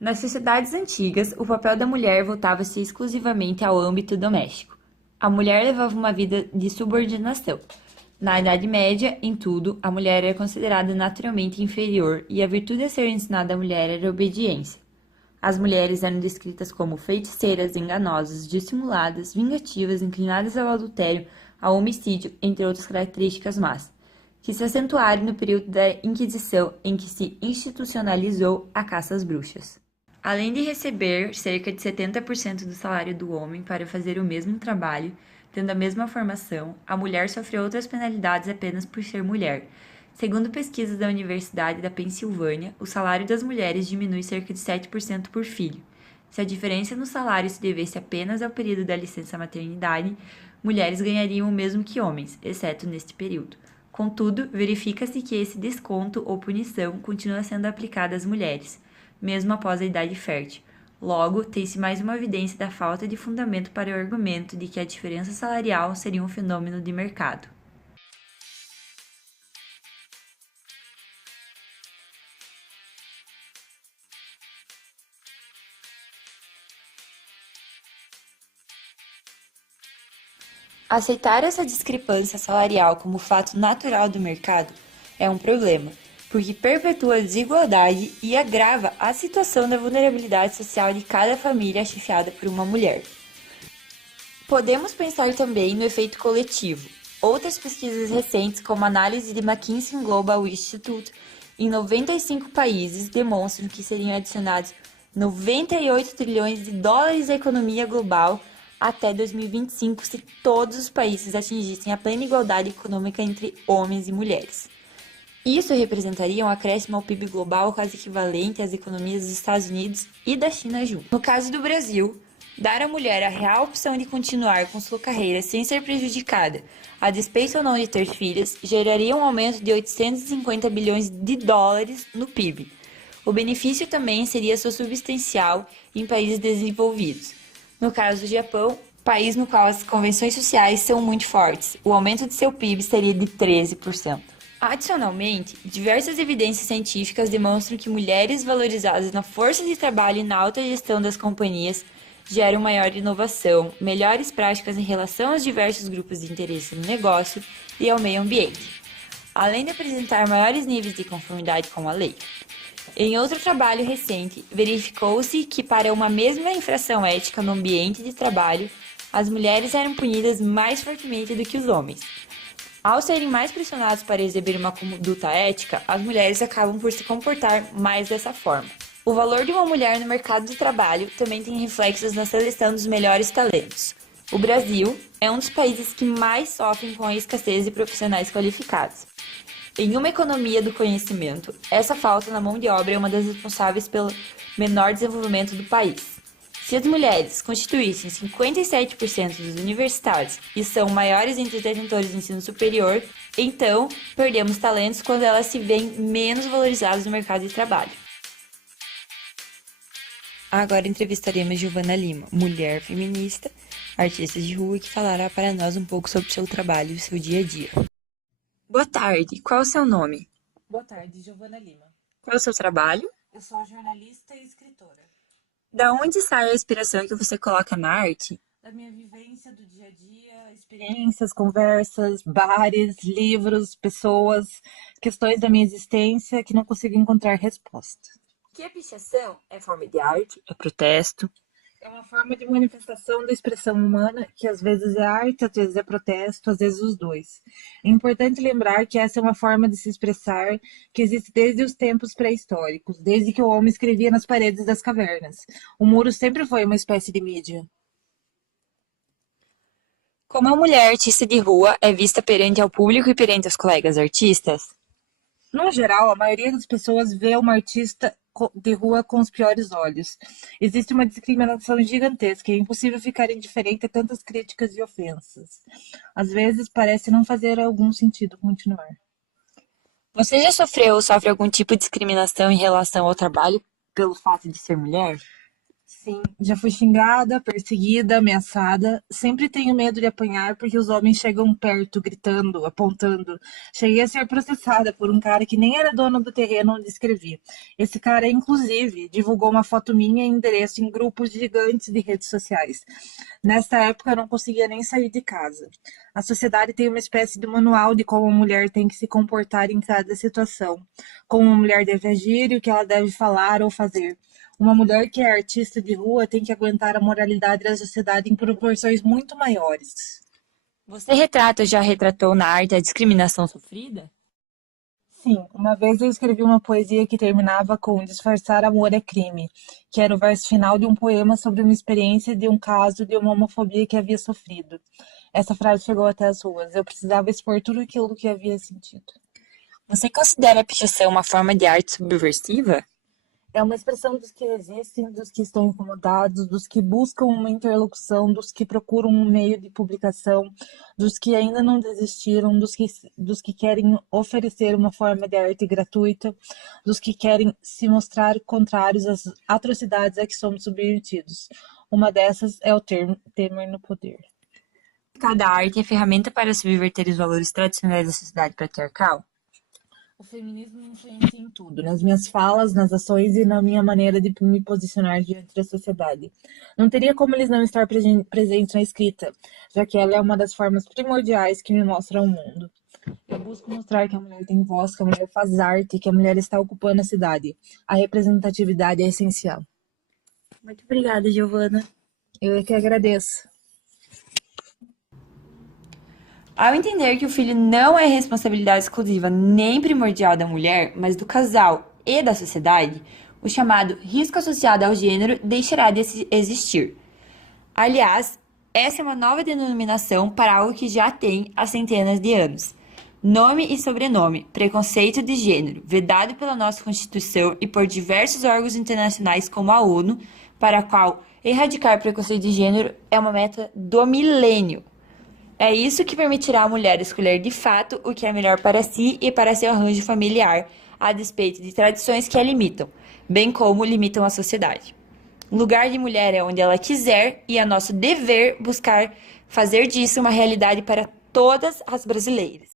Nas sociedades antigas, o papel da mulher voltava-se exclusivamente ao âmbito doméstico. A mulher levava uma vida de subordinação. Na Idade Média, em tudo, a mulher era considerada naturalmente inferior e a virtude a ser ensinada à mulher era a obediência. As mulheres eram descritas como feiticeiras, enganosas, dissimuladas, vingativas, inclinadas ao adultério, ao homicídio, entre outras características más, que se acentuaram no período da Inquisição em que se institucionalizou a caça às bruxas. Além de receber cerca de 70% do salário do homem para fazer o mesmo trabalho, tendo a mesma formação, a mulher sofre outras penalidades apenas por ser mulher. Segundo pesquisas da Universidade da Pensilvânia, o salário das mulheres diminui cerca de 7% por filho. Se a diferença no salário se devesse apenas ao período da licença maternidade, mulheres ganhariam o mesmo que homens, exceto neste período. Contudo, verifica-se que esse desconto ou punição continua sendo aplicado às mulheres, mesmo após a idade fértil. Logo, tem-se mais uma evidência da falta de fundamento para o argumento de que a diferença salarial seria um fenômeno de mercado. Aceitar essa discrepância salarial como fato natural do mercado é um problema, porque perpetua a desigualdade e agrava a situação da vulnerabilidade social de cada família chefiada por uma mulher. Podemos pensar também no efeito coletivo. Outras pesquisas recentes, como a análise de McKinsey Global Institute, em 95 países, demonstram que seriam adicionados 98 trilhões de dólares à economia global até 2025 se todos os países atingissem a plena igualdade econômica entre homens e mulheres. Isso representaria um acréscimo ao PIB global quase equivalente às economias dos Estados Unidos e da China juntos. No caso do Brasil, dar à mulher a real opção de continuar com sua carreira sem ser prejudicada, a despeito ou não de ter filhos, geraria um aumento de 850 bilhões de dólares no PIB. O benefício também seria substancial em países desenvolvidos. No caso do Japão, país no qual as convenções sociais são muito fortes, o aumento de seu PIB seria de 13%. Adicionalmente, diversas evidências científicas demonstram que mulheres valorizadas na força de trabalho e na alta gestão das companhias geram maior inovação, melhores práticas em relação aos diversos grupos de interesse no negócio e ao meio ambiente, além de apresentar maiores níveis de conformidade com a lei. Em outro trabalho recente, verificou-se que para uma mesma infração ética no ambiente de trabalho, as mulheres eram punidas mais fortemente do que os homens. Ao serem mais pressionados para exibir uma conduta ética, as mulheres acabam por se comportar mais dessa forma. O valor de uma mulher no mercado de trabalho também tem reflexos na seleção dos melhores talentos. O Brasil é um dos países que mais sofrem com a escassez de profissionais qualificados. Em uma economia do conhecimento, essa falta na mão de obra é uma das responsáveis pelo menor desenvolvimento do país. Se as mulheres constituíssem 57% dos universitários e são maiores entre os detentores de ensino superior, então perdemos talentos quando elas se veem menos valorizadas no mercado de trabalho. Agora entrevistaremos Giovana Lima, mulher feminista, artista de rua, que falará para nós um pouco sobre o seu trabalho e o seu dia a dia. Boa tarde, qual é o seu nome? Boa tarde, Giovana Lima. Qual é o seu trabalho? Eu sou jornalista e escritora. Da onde sai a inspiração que você coloca na arte? Da minha vivência do dia a dia, experiências, conversas, bares, livros, pessoas, questões da minha existência que não consigo encontrar resposta. Que a pichação é forma de arte? É protesto? É uma forma de manifestação da expressão humana que às vezes é arte, às vezes é protesto, às vezes os dois. É importante lembrar que essa é uma forma de se expressar que existe desde os tempos pré-históricos, desde que o homem escrevia nas paredes das cavernas. O muro sempre foi uma espécie de mídia. Como a mulher artista de rua é vista perante ao público e perante os colegas artistas? No geral, a maioria das pessoas vê uma artista de rua com os piores olhos. Existe uma discriminação gigantesca e é impossível ficar indiferente a tantas críticas e ofensas. Às vezes parece não fazer algum sentido continuar. Você já sofreu ou sofre algum tipo de discriminação em relação ao trabalho pelo fato de ser mulher? Sim, já fui xingada, perseguida, ameaçada. Sempre tenho medo de apanhar porque os homens chegam perto, gritando, apontando. Cheguei a ser processada por um cara que nem era dono do terreno onde escrevi. Esse cara, inclusive, divulgou uma foto minha e endereço em grupos gigantes de redes sociais. Nesta época, eu não conseguia nem sair de casa. A sociedade tem uma espécie de manual de como a mulher tem que se comportar em cada situação, como uma mulher deve agir e o que ela deve falar ou fazer. Uma mulher que é artista de rua tem que aguentar a moralidade da sociedade em proporções muito maiores. Você retrata ou já retratou na arte a discriminação sofrida? Sim, uma vez eu escrevi uma poesia que terminava com Disfarçar amor é crime, que era o verso final de um poema sobre uma experiência de um caso de uma homofobia que havia sofrido. Essa frase chegou até as ruas. Eu precisava expor tudo aquilo que havia sentido. Você considera a pichação uma forma de arte subversiva? É uma expressão dos que resistem, dos que estão incomodados, dos que buscam uma interlocução, dos que procuram um meio de publicação, dos que ainda não desistiram, dos que querem oferecer uma forma de arte gratuita, dos que querem se mostrar contrários às atrocidades a que somos submetidos. Uma dessas é o Temer no poder. Cada arte é ferramenta para subverter os valores tradicionais da sociedade patriarcal? O feminismo me influencia em tudo, nas minhas falas, nas ações e na minha maneira de me posicionar diante da sociedade. Não teria como eles não estar presentes na escrita, já que ela é uma das formas primordiais que me mostra o mundo. Eu busco mostrar que a mulher tem voz, que a mulher faz arte, que a mulher está ocupando a cidade. A representatividade é essencial. Muito obrigada, Giovana. Eu é que agradeço. Ao entender que o filho não é responsabilidade exclusiva nem primordial da mulher, mas do casal e da sociedade, o chamado risco associado ao gênero deixará de existir. Aliás, essa é uma nova denominação para algo que já tem há centenas de anos. Nome e sobrenome, preconceito de gênero, vedado pela nossa Constituição e por diversos órgãos internacionais como a ONU, para a qual erradicar preconceito de gênero é uma meta do milênio. É isso que permitirá à mulher escolher de fato o que é melhor para si e para seu arranjo familiar, a despeito de tradições que a limitam, bem como limitam a sociedade. O lugar de mulher é onde ela quiser e é nosso dever buscar fazer disso uma realidade para todas as brasileiras.